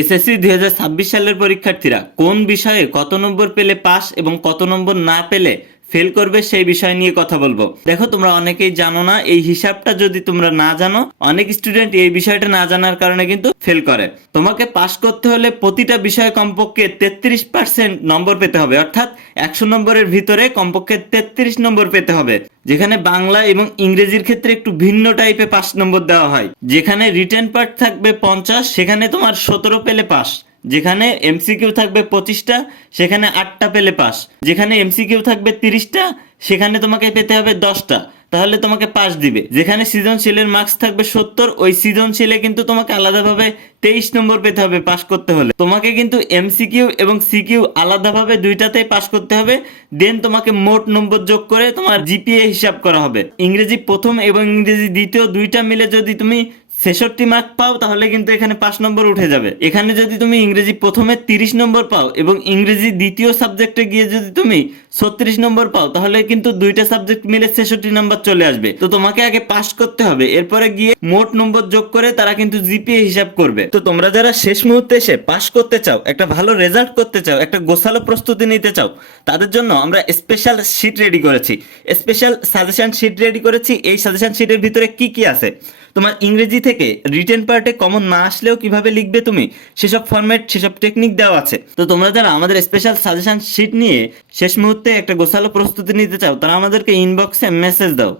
SSC 2026 সালের পরীক্ষার্থীরা কোন বিষয়ে কত নম্বর পেলে পাস এবং কত নম্বর না পেলে ফেল করবে সেই বিষয় নিয়ে কথা বলবো। দেখো, তোমরা অনেকেই জানো না এই হিসাবটা। যদি তোমরা না জানো, অনেক স্টুডেন্ট এই বিষয়টা না জানার কারণে কিন্তু ফেল করে। তোমাকে পাস করতে হলে প্রতিটা বিষয়ে কমপক্ষে 33% নম্বর পেতে হবে, অর্থাৎ 100 নম্বরের ভিতরে কমপক্ষে 33 নম্বর পেতে হবে। যেখানে বাংলা এবং ইংরেজির ক্ষেত্রে একটু ভিন্ন টাইপে 5 নম্বর দেওয়া হয়। যেখানে রিটেন পার্ট থাকবে 50, সেখানে তোমার 17 পেলে পাস। যেখানে এমসিকিউ থাকবে 25টা, সেখানে 8টা পেলে পাস। যেখানে এমসিকিউ থাকবে 30টা, সেখানে তোমাকে পেতে হবে 10টা, তাহলে তোমাকে পাস দিবে। যেখানে সৃজনশীলের মার্কস থাকবে 70, ওই সৃজনশীলে কিন্তু তোমাকে আলাদাভাবে 23 নম্বর পেতে হবে পাস করতে হলে। তোমাকে কিন্তু এমসিকিউ এবং সিকিউ আলাদাভাবে দুইটাতেই পাস করতে হবে। দেন তোমাকে মোট নম্বর যোগ করে তোমার জিপিএ হিসাব করা হবে। ইংরেজি প্রথম এবং ইংরেজি দ্বিতীয় দুইটা মিলে যদি তুমি 66 মার্ক পাও, তাহলে কিন্তু এখানে 5 নম্বর উঠে যাবে। এখানে যদি তুমি ইংরেজি প্রথমে 30 নম্বর পাও এবং ইংরেজি দ্বিতীয় সাবজেক্টে গিয়ে যদি তুমি 36 নম্বর পাও, তাহলে কিন্তু দুইটা সাবজেক্ট মিলে 66 নম্বর চলে আসবে। তো তোমাকে আগে পাস করতে হবে, এরপরে গিয়ে মোট নম্বর যোগ করে তারা কিন্তু জিপিএ হিসাব করবে। তো তোমরা যারা শেষ মুহূর্তে এসে পাস করতে চাও, একটা ভালো রেজাল্ট করতে চাও, একটা গোছালো প্রস্তুতি নিতে চাও, তাদের জন্য আমরা স্পেশাল শিট রেডি করেছি, স্পেশাল সাজেশন শিট রেডি করেছি। এই সাজেশন শিটের ভিতরে কি কি আছে, তোমার ইংরেজি থেকে রিটেন পার্টে কমন না আসলেও কিভাবে লিখবে তুমি, সেসব ফরম্যাট, সেসব টেকনিক দেওয়া আছে। তো তোমরা যারা আমাদের স্পেশাল সাজেশন শিট নিয়ে শেষ মুহূর্তে একটা গোছালো প্রস্তুতি নিতে চাও, তারা আমাদেরকে ইনবক্সে মেসেজ দাও।